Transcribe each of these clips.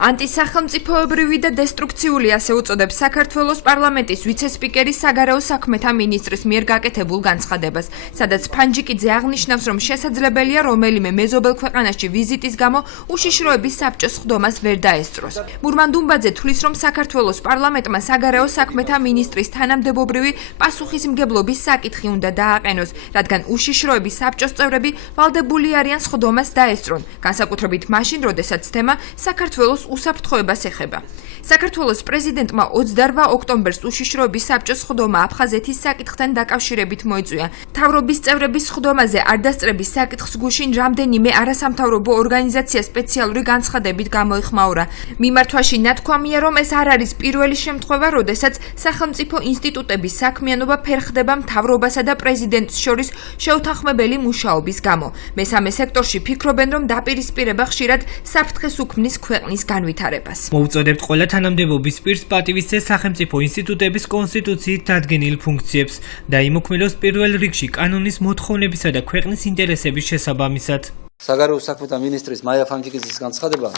ანტისახელმწიფოებრივი და დესტრუქციული ასე უწოდებს საქართველოს პარლამენტის ვიცე-სპიკერი საგარეო საქმეთა მინისტრის მიერ გაკეთებულ განცხადებას, სადაც ფანჯიკიძე აღნიშნავს, რომ შესაძლებელია რომელიმე მეზობელ ქვეყანაში ვიზიტის გამო უშიშროების საბჭოს ხდომას ვერ დაესწროს. მურმან დუმბაძე თვლის, რომ საქართველოს პარლამენტმა საგარეო საქმეთა მინისტრის თანამდებობრივი პასუხისმგებლობის საკითხი უნდა დააყენოს, რადგან უშიშროების საბჭოს წევრები ვალდებული არიან ხდომას დაესწრონ, განსაკუთრებით მაშინ, როდესაც თემა საქართველოს უსაფრთხოებას ეხება. საქართველოს პრეზიდენტმა 28 ოქტომბერს უშიშროების საბჭოს ხდომა აფხაზეთის საკითხთან დაკავშირებით მოიწვია. მთავრობის წევრების ხდომაზე არ დასწრების საკითხს გუშინ რამდენიმე არასამთავრობო ორგანიზაცია სპეციალური განცხადებით გამოიხმაურა. მიმართვაში ნათქვამია, რომ ეს არ არის პირველი შემთხვევა, როდესაც სახელმწიფო ინსტიტუტების საქმიანობა ფერხდება მთავრობასა და პრეზიდენტს შორის შეუთანხმებელი მუშაობის გამო. მესამე სექტორში ფიქრობენ, რომ დაპირისპირება ხშირად საფრთხეს უქმნის ქვეყნის განვითარებას. მოუწოდებთ ყველა თანამდებობის პირს პატივისცეს სახელმწიფო ინსტიტუტების კონსტიტუციით დადგენილ ფუნქციებს და იმოქმედოს პირველ რიგში კანონის მოთხოვნებისა და ქვეყნის ინტერესების შესაბამისად. საგარეო საქმეთა მინისტრის მაია ფანჯიკიძის განცხადება,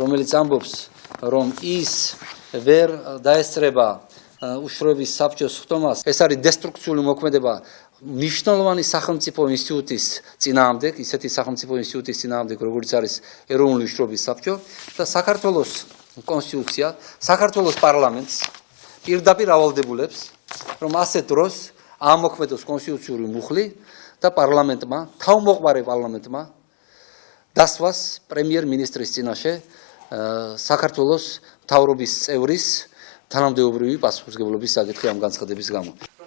რომელიც ამბობს, რომ ის ვერ დაესწრება უშიშროების საბჭოს ხდომას, ეს არის დესტრუქციული მოქმედება მნიშვნელოვანი სახელმწიფო ინსტიტუტის წინააღმდეგ, ისეთი სახელმწიფო ინსტიტუტის წინააღმდეგ, როგორც არის ეროვნული უშიშროების საბჭო და საქართველოს კონსტიტუცია, საქართველოს პარლამენტს პირდაპირ ავალდებულებს, რომ ასეთ დროს ამოქმედოს კონსტიტუციური მუხლი და პარლამენტმა, თავმოყრე პარლამენტმა დასვას პრემიერ-მინისტრის წინაშე საქართველოს მთავრობის წევრის თანამდებობრივი პასუხისმგებლობის საკითხი ამ განცხადების გამო.